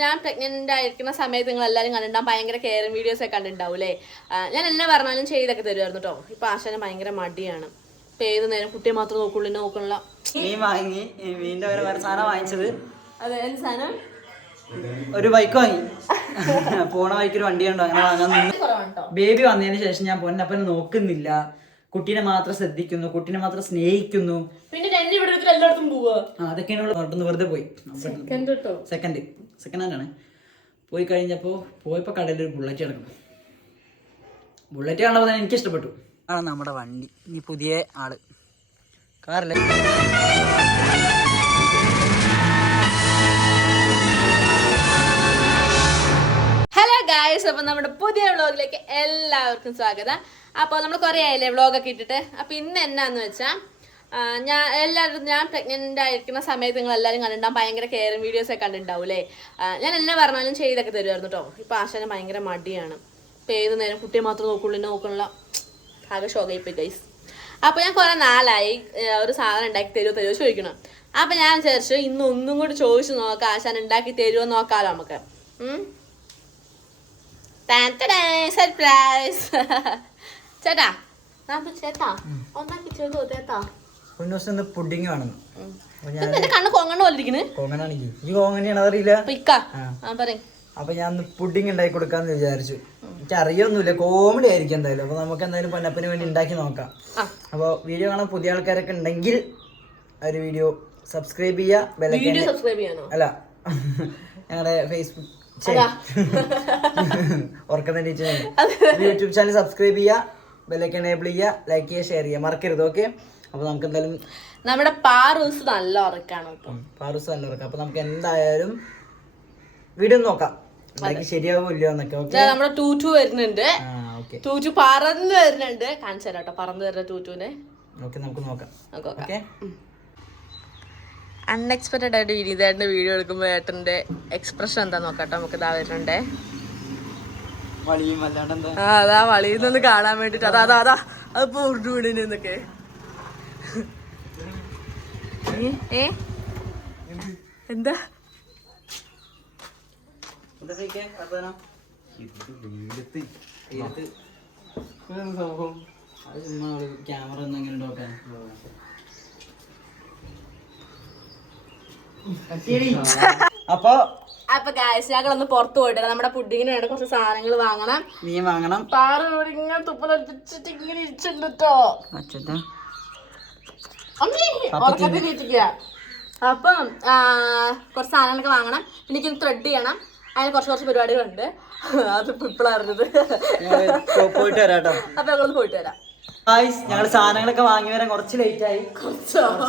ഞാൻ പ്രഗ്നന്റ് ആയിരിക്കുന്ന സമയത്ത് നിങ്ങൾ എല്ലാവരും കണ്ടിട്ടുണ്ടാവും, ഭയങ്കര കെയറിങ് വീഡിയോസ് ഒക്കെ കണ്ടിട്ടുണ്ടാവൂലേ. ഞാൻ എന്നെ പറഞ്ഞാലും ചെയ്തൊക്കെ തരുമായിരുന്നു കേട്ടോ. ഇപ്പൊ ആശാന് ഭയങ്കര മടിയാണ്. ഇപ്പൊ ഏത് നേരം കുട്ടിയെ മാത്രം നോക്കുള്ളൂ, നോക്കണില്ല. മീൻ വാങ്ങി, മീനിന്റെ വേറെ സാധനം വാങ്ങിച്ചത്. അതെ, എന്ത് സാധനം? ഒരു ബൈക്ക് വാങ്ങി. പോണ ബൈക്കൊരു വണ്ടി കണ്ടോ, അങ്ങനെ വാങ്ങാൻ. ബേബി വന്നതിന് ശേഷം ഞാൻ പൊന്നപ്പനെ നോക്കുന്നില്ല, കുട്ടീനെ മാത്രം ശ്രദ്ധിക്കുന്നു, കുട്ടീനെ മാത്രം സ്നേഹിക്കുന്നു. പിന്നെ എല്ലായിടത്തും പോവാ. അതൊക്കെയാണ് പെട്ടെന്ന് വെറുതെ പോയി. സെക്കൻഡ് ഹാൻഡ് ആണ്. പോയി കഴിഞ്ഞപ്പോ പോയപ്പോ കടയിൽ ഒരു ബുള്ളറ്റ് കിടക്കണം. ബുള്ളറ്റ് കണ്ടപ്പോൾ തന്നെ എനിക്ക് ഇഷ്ടപ്പെട്ടു. ആണ് നമ്മുടെ വണ്ടി. ഇനി പുതിയ ആള് കാറിലെ. ഹലോ ഗായ്സ്, അപ്പൊ നമ്മുടെ പുതിയ വ്ളോഗിലേക്ക് എല്ലാവർക്കും സ്വാഗതം. അപ്പോൾ നമ്മൾ കുറേ ആയില്ലേ വ്ളോഗൊക്കെ ഇട്ടിട്ട്. അപ്പൊ ഇന്ന് എന്നാന്ന് വെച്ചാൽ ഞാൻ പ്രഗ്നന്റ് ആയിരിക്കുന്ന സമയത്ത് നിങ്ങൾ എല്ലാവരും കണ്ടിട്ടുണ്ടാവും, ഭയങ്കര കെയറിങ് വീഡിയോസ് ഒക്കെ കണ്ടിട്ടുണ്ടാവൂലേ. ഞാൻ എന്നെ പറഞ്ഞാലും ചെയ്തൊക്കെ തരുമായിരുന്നു കേട്ടോ. ഇപ്പൊ ആശാന് ഭയങ്കര മടിയാണ്. ഇപ്പൊ ഏത് നേരം കുട്ടിയെ മാത്രം നോക്കുള്ളൂ, നോക്കണില്ല. ആകെ ഷോക്കായിപ്പോയി ഗൈസ്. അപ്പൊ ഞാൻ കുറെ നാളായി ഒരു സാധനം ഉണ്ടാക്കി തരുമോ ചോദിക്കണം. അപ്പൊ ഞാൻ വിചാരിച്ചു ഇന്ന് ഒന്നും കൂടി ചോദിച്ചു നോക്കാം, ആശാൻ ഉണ്ടാക്കി തരുമോ നോക്കാലോ നമുക്ക്. സർപ്രൈസ് ചേട്ടാ, ചേട്ടാ ഒന്നാക്കി ചെയ്തോ ചേട്ടാ. പുഡിങ് വേണം. കണ്ണ് കൊങ്ങണ പോലിരിക്കുന്നു. അപ്പൊ ഞാൻ പുഡിങ് ഉണ്ടാക്കി കൊടുക്കാന്ന് വിചാരിച്ചു. എനിക്ക് അറിയൊന്നുമില്ല, കോമഡി ആയിരിക്കും എന്തായാലും. അപ്പൊ നമുക്ക് എന്തായാലും പൊന്നപ്പന് വേണ്ടി ഉണ്ടാക്കി നോക്കാം. അപ്പൊ വീഡിയോ കാണാൻ പുതിയ ആൾക്കാരൊക്കെ ഉണ്ടെങ്കിൽ ഒരു വീഡിയോ സബ്സ്ക്രൈബ് ചെയ്യുക. അല്ല, ഞങ്ങളുടെ ഫേസ്ബുക്ക് യൂട്യൂബ് ചാനൽ സബ്സ്ക്രൈബ് ചെയ്യുക, ബെല്ലൈക്കൺ എനേബിൾ ചെയ്യുക, ലൈക്ക് ചെയ്യുക, ഷെയർ ചെയ്യുക, മറക്കരുത്. ഓക്കെ, അപ്പൊ നമുക്ക് എന്തായാലും നമ്മുടെ പാറൂസ് നല്ല ഉറക്കാണ്. അപ്പൊ നമുക്ക് എന്തായാലും വീഡിയോ നോക്കാം, ശരിയാവോ ഇല്ലയോ എന്നൊക്കെ. നമ്മുടെ ടൂറ്റു വരുന്നുണ്ട്, ടൂറ്റു പറന്ന് വരുന്നുണ്ട്. കാണിച്ചു തരാം കേട്ടോ, പറന്ന് വരുന്ന ടൂറ്റുവിനെ. ഓക്കെ, നമുക്ക് നോക്കാം. ഓക്കെ, അൺഎക്സ്പെക്റ്റഡ് ആയിട്ട് വിനീതേട്ടൻ്റെ വീഡിയോ എടുക്കുമ്പോൾ ഏട്ടൻ്റെ എക്സ്പ്രഷൻ എന്താ നോക്കാട്ടോ. നമുക്ക് ഇതാ വരുന്നുണ്ടേ. അതാ വളിയിൽ നിന്ന് കാണാൻ വേണ്ടിട്ട് അതാ അതിപ്പോ ഉരുടുവിടുന്നൊക്കെ. എന്താ ക്യാമറ ഒന്നെങ്ങനെ നോക്കാൻ. അപ്പൊ ഗായ്സ്, ഞങ്ങളൊന്ന് പുറത്ത് പോയിട്ട് നമ്മുടെ പുഡിങ്ങിന് വേണ്ട കുറച്ച് സാധനങ്ങൾ വാങ്ങണം. മീൻ വാങ്ങണം. പാറോട് ഇങ്ങനെ തുപ്പലിച്ചിട്ട് ഇങ്ങനെ ഇരിച്ചിട്ടോ. അപ്പം കുറച്ച് സാധനങ്ങളൊക്കെ വാങ്ങണം. എനിക്കൊന്ന് ത്രെഡ് ചെയ്യണം. അതിന് കുറച്ച് പരിപാടികളുണ്ട്. അത് ഇപ്പോഴറിഞ്ഞത്. പോയിട്ട് വരാട്ടോ. അപ്പൊ ഞങ്ങളൊന്ന് പോയിട്ട് വരാം. ഞങ്ങള് സാധനങ്ങളൊക്കെ വാങ്ങി വരാൻ കുറച്ച് ലേറ്റ് ആയി.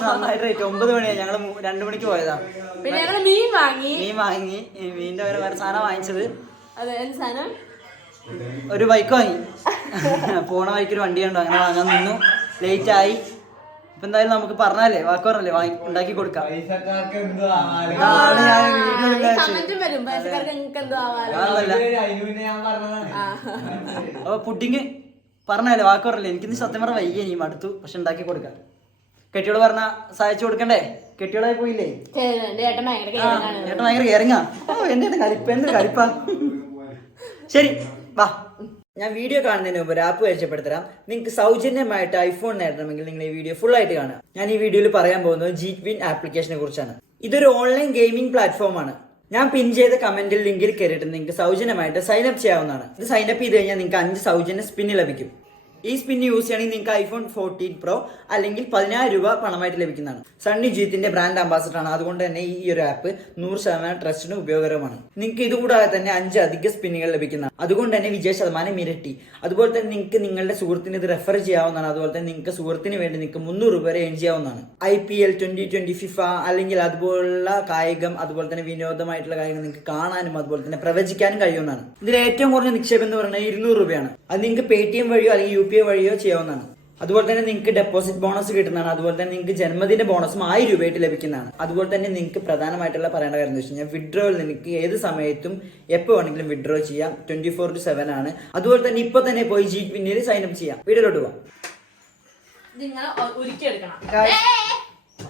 നന്നായിട്ട് റേറ്റ് 9 മണിയായി. ഞങ്ങള് 2 മണിക്ക് പോയതാ. പിന്നെ ഞങ്ങള് മീൻ വാങ്ങി. മീനിന്റെ വേറെ സാധനം വാങ്ങിച്ചത്. അതെ, എന്ത് സാധനം? ഒരു ബൈക്ക് വാങ്ങി. പോണ ബൈക്കൊരു വണ്ടി കണ്ടോ, അങ്ങനെ വാങ്ങാൻ നിന്നു. ലേറ്റ് ആയി. ഇപ്പൊ എന്തായാലും നമുക്ക് പറഞ്ഞല്ലേ, വാക്ക് പറഞ്ഞല്ലേ, ഉണ്ടാക്കി കൊടുക്കാം. അപ്പൊ പുഡിങ് പറഞ്ഞല്ലേ, വാക്ക് പറഞ്ഞല്ലേ. എനിക്കിന്ന് സത്യം പറഞ്ഞ വയ്യ, നീ മടുത്തു. പക്ഷെ ഉണ്ടാക്കി കൊടുക്കാം. കെട്ടിയോട് പറഞ്ഞ സഹായിച്ചു കൊടുക്കണ്ടേ? കെട്ടിയോടായി പോയില്ലേ? ഏട്ടൻ ഭയങ്കര കെയറിങ്ങാ. എന്റെ കരിപ്പാ. ശരി, വാ. ഞാൻ വീഡിയോ കാണുന്നതിന് മുമ്പ് ഒരു ആപ്പ് പരിചയപ്പെടുത്തരാം. നിങ്ങൾക്ക് സൗജന്യമായിട്ട് ഐഫോൺ നേടണമെങ്കിൽ നിങ്ങൾ ഈ വീഡിയോ ഫുൾ ആയിട്ട് കാണുക. ഞാൻ ഈ വീഡിയോയിൽ പറയാൻ പോകുന്നത് ജിറ്റ്വിൻ ആപ്ലിക്കേഷനെ കുറിച്ചാണ്. ഇതൊരു ഓൺലൈൻ ഗെയിമിംഗ് പ്ലാറ്റ്ഫോമാണ്. ഞാൻ പിൻ ചെയ്ത കമന്റിൽ ലിങ്കിൽ കയറിയിട്ട് നിങ്ങൾക്ക് സൗജന്യമായിട്ട് സൈനപ്പ് ചെയ്യാവുന്നതാണ്. ഇത് സൈനപ്പ് ചെയ്ത് കഴിഞ്ഞാൽ നിങ്ങൾക്ക് 5 സൗജന്യ സ്പിന്ന് ലഭിക്കും. ഈ സ്പിന്ന് യൂസ് ചെയ്യണമെങ്കിൽ നിങ്ങൾക്ക് ഐഫോൺ 14 Pro അല്ലെങ്കിൽ 10,000 രൂപ പണമായിട്ട് ലഭിക്കുന്നതാണ്. സണ്ണി ജിത്തിന്റെ ബ്രാൻഡ് അംബാസഡർ ആണ്. അതുകൊണ്ട് തന്നെ ഈ ഒരു ആപ്പ് 100% ട്രസ്റ്റിന് ഉപയോഗകരമാണ്. നിങ്ങൾക്ക് ഇതുകൂടാതെ തന്നെ 5 അധിക സ്പിന്നുകൾ ലഭിക്കുന്നതാണ്. അതുകൊണ്ട് തന്നെ വിജയ % ഇരട്ടി. അതുപോലെ തന്നെ നിങ്ങൾക്ക് നിങ്ങളുടെ സുഹൃത്തിന് ഇത് റെഫർ ചെയ്യാവുന്നതാണ്. അതുപോലെ തന്നെ നിങ്ങൾക്ക് സുഹൃത്തിന് വേണ്ടി നിങ്ങൾക്ക് 300 രൂപ വരെ ഏൺ ചെയ്യാവുന്നതാണ്. IPL 2020 ഫിഫ അല്ലെങ്കിൽ അതുപോലുള്ള കായികം, അതുപോലെ തന്നെ വിനോദമായിട്ടുള്ള കാര്യങ്ങൾ നിങ്ങൾക്ക് കാണാനും അതുപോലെ തന്നെ പ്രവചിക്കാനും കഴിയുന്നതാണ്. ഇതിൽ ഏറ്റവും കുറഞ്ഞ നിക്ഷേപം എന്ന് പറയുന്നത് 200 രൂപയാണ്. അത് നിങ്ങൾക്ക് പേടിഎം വഴിയോ അല്ലെങ്കിൽ UPI വഴിയോ ചെയ്യാവുന്നതാണ്. അതുപോലെ തന്നെ നിങ്ങൾക്ക് ഡെപ്പോസിറ്റ് ബോണസ് കിട്ടുന്നതാണ്. അതുപോലെ തന്നെ നിങ്ങൾക്ക് ജന്മദിന ബോണസും 1000 രൂപയായിട്ട് ലഭിക്കുന്നതാണ്. അതുപോലെ തന്നെ നിങ്ങൾക്ക് പ്രധാനമായിട്ടുള്ള പറയേണ്ട കാര്യം എന്ന് വെച്ച് കഴിഞ്ഞാൽ വിഡ്രോയിൽ നിങ്ങൾക്ക് ഏത് സമയത്തും എപ്പോൾ വേണമെങ്കിലും വിഡ്രോ ചെയ്യാം. 24/7 ആണ്. അതുപോലെ തന്നെ ഇപ്പൊ തന്നെ പോയി ജിറ്റ്വിനിൽ സൈനപ്പ് ചെയ്യാം. വീഡിയോയിലോട്ട് പോവാം.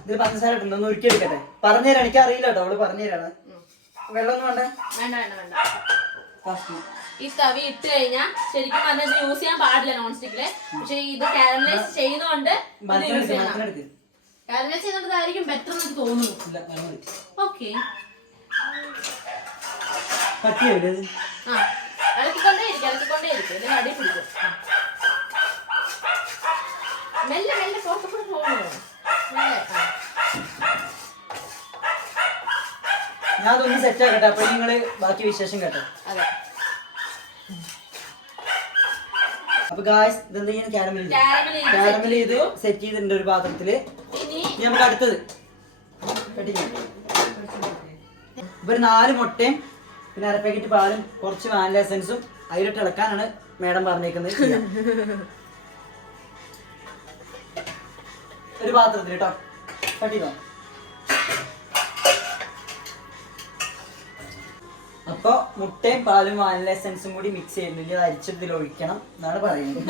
ഇതിൽ പഞ്ചസാര ഉണ്ടെന്ന് ഉരുക്കിയെടുക്കട്ടെ. പറഞ്ഞുതരാം, എനിക്ക് അറിയില്ല കേട്ടോ, അവള് പറഞ്ഞുതരാണ്. വെള്ളമൊന്നും വേണ്ട. വേണ്ട വേണ്ട വേണ്ട. ഈ തവി ഇട്ട് കഴിഞ്ഞാൽ ശരിക്കും പറഞ്ഞത് യൂസ് ചെയ്യാൻ പാടില്ല നോൺ സ്റ്റിക്കില്. പക്ഷെ ഇത് കാരമലൈസ് ചെയ്യുന്നോണ്ട് യൂസ് ചെയ്യണം. കാരമലൈസ് ചെയ്യുന്നതായിരിക്കും ബെറ്റർ എന്ന് തോന്നുന്നു. ഓക്കെ, ആ ഇളക്കിക്കൊണ്ടേ ഇരിക്കും. ഇതിന് അടി പിടിക്കും. മെല്ലെ മെല്ലെ പുറത്തുകൂടെ പോകുമോ? മെല്ലെ. ഞാൻ അതൊന്ന് സെറ്റ് ആക്കട്ടെ, അപ്പൊ നിങ്ങള് ബാക്കി വിശേഷം കേട്ടോ. അതെ. അപ്പൊ ഗായ്സ് ഇതെന്താ കാരമൽ ചെയ്ത് സെറ്റ് ചെയ്തിട്ടുണ്ട് ഒരു പാത്രത്തില്. ഇനി നമുക്ക് അടുത്തത് ഇപ്പൊ 4 മുട്ടയും പിന്നെ 1/2 പാക്കറ്റ് പാലും കുറച്ച് വാനില എസൻസും അതിലിട്ട് ഇളക്കാനാണ് മേഡം പറഞ്ഞേക്കുന്നത്. ഒരു പാത്രത്തിൽ കേട്ടോ കട്ട് ചെയ്തോ. അപ്പൊ മുട്ടയും പാലും വാനില എസൻസും കൂടി മിക്സ് ചെയ്യുന്നില്ല, അത് അരിച്ചതിൽ ഒഴിക്കണം എന്നാണ് പറയുന്നത്.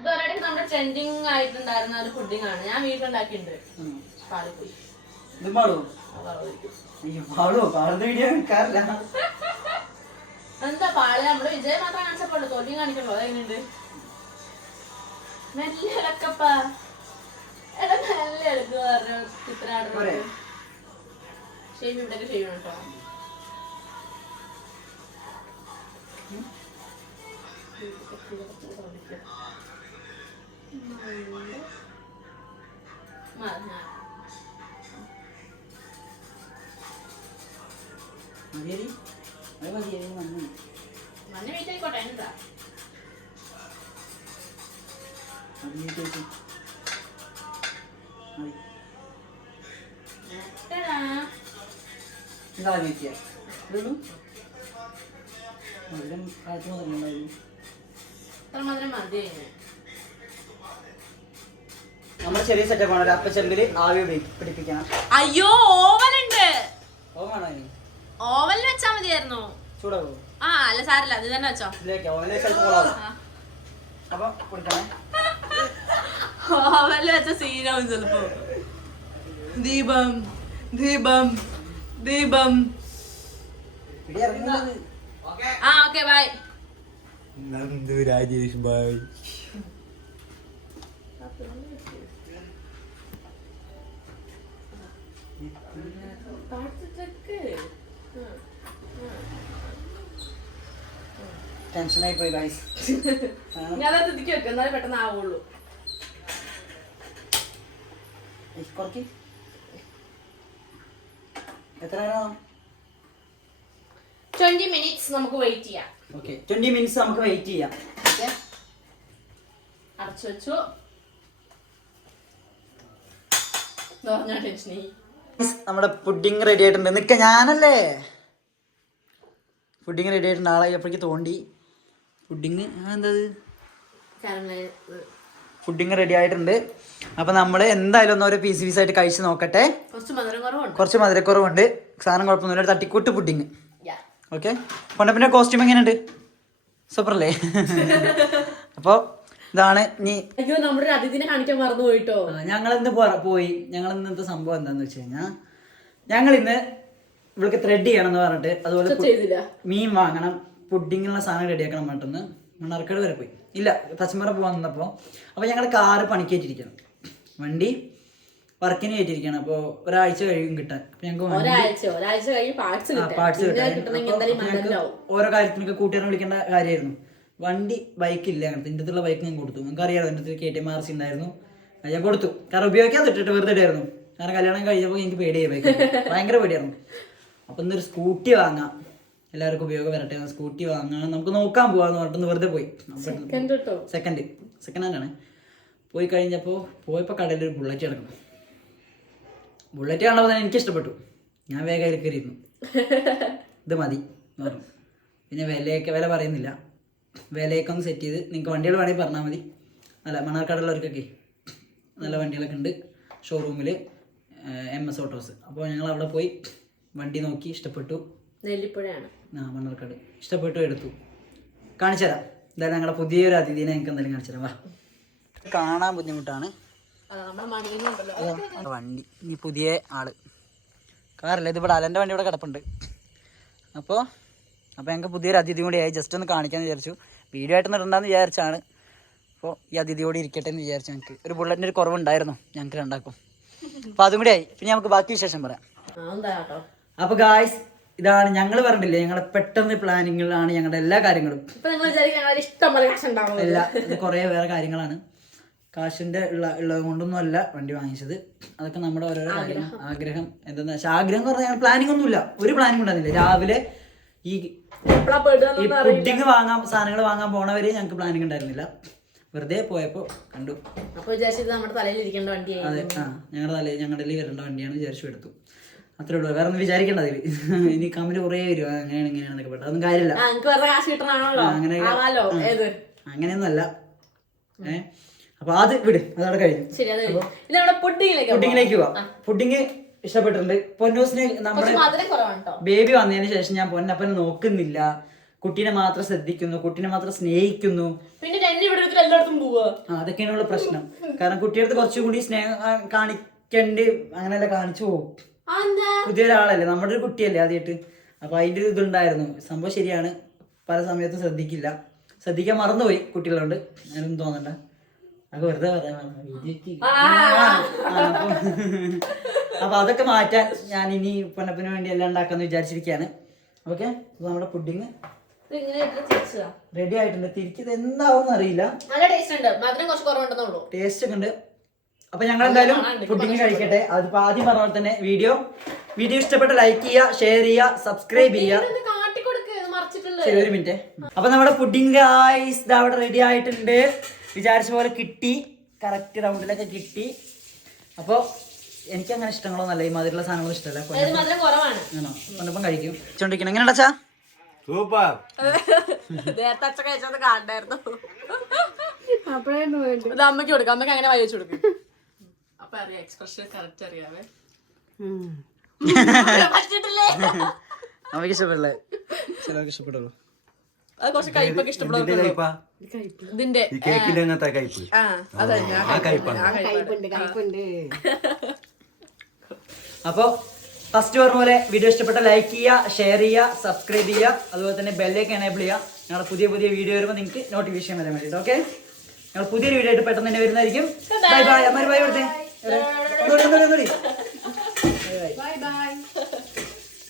ഇത് ഓൾറെഡി നമ്മുടെ ട്രെൻഡിങ് ആയിട്ടുണ്ടായിരുന്ന ഒരു പുഡിംഗ് ആണ്. ഞാൻ വീട്ടിലുണ്ടാക്കിയിട്ടുണ്ട്. പാളിപ്പോയി. എന്താ പാളി? നമ്മുടെ വിജയം മാത്രം കാണിച്ചപ്പോഴുള്ളൂ, തോൽവിയും കാണിക്കണോ? അതെങ്ങനെയുണ്ട്? മെല്ലെ ഇളക്കപ്പാ. മെല്ലെ എടുക്കുക പറഞ്ഞു ചിത്രാടുന്നത്. ഷെയ്മ് ഇവിടെയൊക്കെ ചെയ്യണം കേട്ടോ. മഞ്ഞ വീട്ടിലായിക്കോട്ടെ. എന്താ മധുരം മതി. നമ്മൾ ചെറിയ സെറ്റപ്പ് ആണ്. അപ്പച്ചെമ്പില് ആവി പിടിപ്പിക്കണം. അയ്യോ, ഓവൻ ഉണ്ട്. ഓവനാണോ? ഓവനിൽ വെച്ചാ മതിയായിരുന്നു. ചൂടാവോ? ആ അല്ല സാരല്ല, അത് തന്നെ വെച്ചോ. ഓവനിൽ വെച്ച സീനാവും ചിലപ്പോ. ദീപം ദീപം ദീപം. ആ okay bye. Nandu Rajesh bye. ടെൻഷനായി പോയി ഗൈസ്. ഞാനത് തിരിക്കി വെക്കാം, എന്നാലേ പെട്ടെന്ന് ആവുള്ളൂ. എത്ര നേരം? 20 minutes നമുക്ക് വെയിറ്റ് ചെയ്യാം. ഓക്കെ, 20 minutes നമുക്ക് വെയിറ്റ് ചെയ്യാം. അടച്ചു വെച്ചു. നമ്മുടെ പുഡിങ് റെഡി ആയിട്ടുണ്ട്. നിക്ക ഞാനല്ലേ പുഡിങ് റെഡി ആയിട്ടുണ്ട്. ആളായി അപ്പോഴേക്ക് തോണ്ടി പുഡിങ്. എന്താ പുഡിങ് റെഡി ആയിട്ടുണ്ട്. അപ്പൊ നമ്മള് എന്തായാലും ഒന്ന് ഓരോ പീസ് ആയിട്ട് കഴിച്ച് നോക്കട്ടെ. കുറച്ച് മധുരക്കുറവുണ്ട്. സാധനം കുഴപ്പമൊന്നുമില്ല. ഒരു തട്ടിക്കൂട്ട് പുഡിങ്. ഓക്കെ, പൊന്നപ്പിന്റെ കോസ്റ്റ്യൂം എങ്ങനെയുണ്ട്? സൂപ്പർ അല്ലേ? അപ്പൊ ഇതാണ് നീ. അയ്യോ, നമ്മുടെ അതിഥിനെ കാണിക്കാൻ മറന്നു പോയിട്ടോ. ഞങ്ങളിന്ന് പോയി. ഞങ്ങളിന്നത്തെ സംഭവം എന്താന്ന് വെച്ച് കഴിഞ്ഞാൽ ഞങ്ങളിന്ന് ഇവൾക്ക് ത്രെഡ് ചെയ്യണം എന്ന് പറഞ്ഞിട്ട്, അതുപോലെ മീൻ വാങ്ങണം, പുഡിങ്ങിനുള്ള സാധനം റെഡിയാക്കണം പറഞ്ഞിട്ടൊന്ന് മണ്ണാർക്കാട് വരെ പോയി. ഇല്ല, തച്ചമ്പറ പോകാൻ നിന്നപ്പോൾ അപ്പോൾ ഞങ്ങൾ കാറ് പണിക്കേറ്റിരിക്കണം, വണ്ടി വർക്കിന് കയറ്റിരിക്കണം. അപ്പോൾ ഒരാഴ്ച കഴിയും കിട്ടാൻ. അപ്പോൾ ഞങ്ങൾക്ക് പാർട്സ് കിട്ടാൻ ഓരോ കാര്യത്തിനൊക്കെ കൂട്ടുകാരനെ വിളിക്കേണ്ട കാര്യമായിരുന്നു. വണ്ടി ബൈക്കില്ല, അങ്ങനത്തെ എൻ്റെ അടുത്തുള്ള ബൈക്ക് ഞാൻ കൊടുത്തു. നിങ്ങൾക്ക് അറിയാമോ, എൻ്റെ അടുത്ത് KTM RC ഉണ്ടായിരുന്നു, അത് ഞാൻ കൊടുത്തു. കാരണം ഉപയോഗിക്കാൻ തൊട്ടിട്ട് വെറുതെ ഇടായിരുന്നു. കാരണം കല്യാണം കഴിഞ്ഞപ്പോൾ എനിക്ക് പേടിയായി, ബൈക്ക് ഭയങ്കര പേടിയായിരുന്നു. അപ്പം ഇന്നൊരു സ്കൂട്ടി വാങ്ങാം, എല്ലാവർക്കും ഉപയോഗം വരട്ടെ, സ്കൂട്ടി വാങ്ങാൻ നമുക്ക് നോക്കാൻ പോവാന്ന് പറഞ്ഞിട്ട് വെറുതെ പോയി. സെക്കൻഡ് ഹാൻഡ് ആണ്. പോയി കഴിഞ്ഞപ്പോൾ പോയപ്പോൾ കടയിൽ ഒരു ബുള്ളറ്റ് കിടക്കണം. ബുള്ളറ്റ് കാണുമ്പോൾ തന്നെ എനിക്ക് ഇഷ്ടപ്പെട്ടു. ഞാൻ വേഗം അതിൽ കയറിയിരുന്നു. ഇത് മതി എന്ന് പറഞ്ഞു. പിന്നെ വില പറയുന്നില്ല. വിലയൊക്കെ ഒന്ന് സെറ്റ് ചെയ്ത് നിങ്ങൾക്ക് വണ്ടികൾ വേണമെങ്കിൽ പറഞ്ഞാൽ മതി. അല്ല മണർക്കാടുള്ളവർക്കൊക്കെ നല്ല വണ്ടികളൊക്കെ ഉണ്ട് ഷോറൂമിൽ, MS ഓട്ടോസ്. അപ്പോൾ ഞങ്ങൾ അവിടെ പോയി വണ്ടി നോക്കി ഇഷ്ടപ്പെട്ടു. നെല്ലിപ്പുഴയാണ്. മണ്ണാർക്കാട് ഇഷ്ടപ്പെട്ടു, എടുത്തു. കാണിച്ചു തരാം. എന്തായാലും ഞങ്ങളുടെ പുതിയൊരു അതിഥിനെ എനിക്ക് എന്തായാലും കാണിച്ചു തരാം. വാ. കാണാൻ ബുദ്ധിമുട്ടാണ് വണ്ടി. ഈ പുതിയ ആള് കാറില്ല, ഇതിവിടെ അലൻ്റെ വണ്ടി ഇവിടെ കിടപ്പുണ്ട്. അപ്പോൾ ഞങ്ങൾക്ക് പുതിയൊരു അതിഥി കൂടിയായി. ജസ്റ്റ് ഒന്ന് കാണിക്കാമെന്ന് വിചാരിച്ചു. വീഡിയോ ആയിട്ടൊന്നും ഇടണ്ടെന്ന് വിചാരിച്ചാണ്. അപ്പോൾ ഈ അതിഥിയോട് ഇരിക്കട്ടെ എന്ന് വിചാരിച്ചു. ഞങ്ങൾക്ക് ഒരു ബുള്ളറ്റിൻ്റെ ഒരു കുറവുണ്ടായിരുന്നു ഞങ്ങൾക്ക് രണ്ടാക്കും. അപ്പോൾ അതും കൂടി ആയി. പിന്നെ നമുക്ക് ബാക്കി വിശേഷം പറയാം. അപ്പോൾ ഗായ്സ്, ഇതാണ് ഞങ്ങൾ പറഞ്ഞില്ലേ, ഞങ്ങളെ പെട്ടെന്ന് പ്ലാനിങ്ങിലാണ് ഞങ്ങളുടെ എല്ലാ കാര്യങ്ങളും. അല്ല, ഇത് കുറേ വേറെ കാര്യങ്ങളാണ്. കാശിൻ്റെ ഉള്ളത് കൊണ്ടൊന്നും അല്ല വണ്ടി വാങ്ങിച്ചത്. അതൊക്കെ നമ്മുടെ ഓരോരോ കാര്യങ്ങൾ, ആഗ്രഹം. എന്താണെന്ന് വെച്ചാൽ ആഗ്രഹം എന്ന് പറഞ്ഞാൽ പ്ലാനിങ് ഒന്നുമില്ല, ഒരു പ്ലാനിങ് ഉണ്ടായിരുന്നില്ല. രാവിലെ ഈ പുഡിങ് സാധനങ്ങൾ വാങ്ങാൻ പോണവരെ ഞങ്ങൾക്ക് പ്ലാനിങ് ഉണ്ടായിരുന്നില്ല. വെറുതെ പോയപ്പോൾ കണ്ടു. അതെ, ഞങ്ങളുടെ വരേണ്ട വണ്ടിയാണ് വിചാരിച്ചു എടുത്തു. അത്രേ ഉള്ളൂ, വേറെ ഒന്നും വിചാരിക്കേണ്ട അതിൽ. ഇനി കമ്പനി കുറേ വരും അങ്ങനെയാണ് ഇങ്ങനെയാണെന്നൊക്കെ പെട്ടത്. അതൊന്നും കാര്യമില്ല. അങ്ങനെയൊന്നുമല്ല. അപ്പൊ അത് വിട്, അതവിടെ കഴിഞ്ഞു. പുഡിങ്ങിലേക്ക് പോവാം. പുഡിങ് ഇഷ്ടപ്പെട്ടിട്ടുണ്ട്. പൊന്നൂസിന് നമ്മുടെ ബേബി വന്നതിന് ശേഷം ഞാൻ പൊന്നപ്പനെ നോക്കുന്നില്ല. കുട്ടീനെ മാത്രം ശ്രദ്ധിക്കുന്നു, കുട്ടീനെ മാത്രം സ്നേഹിക്കുന്നു. അതൊക്കെയാണുള്ള പ്രശ്നം. കാരണം കുട്ടിയുടെ കുറച്ചും കൂടി സ്നേഹം കാണിക്കേണ്ടി അങ്ങനെയല്ല കാണിച്ചു പോകും. പുതിയൊരാളല്ലേ, നമ്മുടെ ഒരു കുട്ടിയല്ലേ ആദ്യമായിട്ട്. അപ്പൊ അതിന്റെ ഇതുണ്ടായിരുന്നു. സംഭവം ശരിയാണ്, പല സമയത്തും ശ്രദ്ധിക്കാൻ മറന്നുപോയി കുട്ടികളുണ്ട്. ഞാനൊന്നും തോന്നണ്ട, അത് വെറുതെ പറയാൻ. അപ്പൊ അതൊക്കെ മാറ്റാൻ ഞാൻ ഇനി പൊന്നപ്പന് വേണ്ടി എല്ലാം ഉണ്ടാക്കാന്ന് വിചാരിച്ചിരിക്കുകയാണ്. ഓക്കെ, അപ്പൊ നമ്മുടെ പുഡിങ് റെഡി ആയിട്ടുണ്ട്. തിരിച്ചത് എന്താവും അറിയില്ല, ടേസ്റ്റ് ഒക്കെ ഉണ്ട്. അപ്പൊ ഞങ്ങൾ എന്തായാലും പുഡിങ് കഴിക്കട്ടെ. അതിപ്പോ ആദ്യം പറഞ്ഞ പോലെ തന്നെ വീഡിയോ ഇഷ്ടപ്പെട്ട ലൈക്ക് ചെയ്യുക, ഷെയർ ചെയ്യുക, സബ്സ്ക്രൈബ് ചെയ്യുക. ശരി, ഒരു മിനിറ്റ്. അപ്പൊ നമ്മുടെ പുഡിങ് ഗായ്സ് അവിടെ റെഡി ആയിട്ടുണ്ട്. വിചാരിച്ച പോലെ കിട്ടി, കറക്റ്റ് റൗണ്ടിലൊക്കെ കിട്ടി. അപ്പൊ എനിക്ക് അങ്ങനെ ഇഷ്ടങ്ങളൊന്നല്ല, ഈ മധുരമുള്ള സാധനങ്ങളും ഇഷ്ടമല്ല. ആണോ? പൊന്നപ്പം കഴിക്കും. ചോണ്ടിരിക്കണം. എങ്ങനെ ഉണ്ടാ? സൂപ്പർ. അമ്മയ്ക്ക് കൊടുക്കാം. അമ്മയ്ക്ക് അങ്ങനെ വായിച്ചു കൊടുക്കും. അപ്പൊ അറിയാം, എക്സ്പ്രഷൻ കറക്റ്റ് അറിയാവേ. അമ്മയ്ക്ക് ഇഷ്ടപ്പെടില്ലേ? ചിലർക്ക് ഇഷ്ടപ്പെടുള്ളൂ. അത് കുറച്ച് കയ്പൊക്കെ ഇഷ്ടപ്പെടും. ഇതിന്റെ അപ്പൊ ഫസ്റ്റ് പറഞ്ഞ പോലെ വീഡിയോ ഇഷ്ടപ്പെട്ട ലൈക്ക് ചെയ്യുക, ഷെയർ ചെയ്യുക, സബ്സ്ക്രൈബ് ചെയ്യുക. അതുപോലെ തന്നെ ബെല്ലേക്ക് എനേബിൾ ചെയ്യുക. ഞങ്ങൾ പുതിയ വീഡിയോ വരുമ്പോൾ നിങ്ങൾക്ക് നോട്ടിഫിക്കേഷൻ വരാൻ വേണ്ടിയിട്ട്. ഓക്കെ, ഞങ്ങൾ പുതിയൊരു വീഡിയോ ആയിട്ട് പെട്ടെന്ന് തന്നെ വരുന്നതായിരിക്കും. Bye bye. അമ്മ ബൈ കൊടുത്തേ.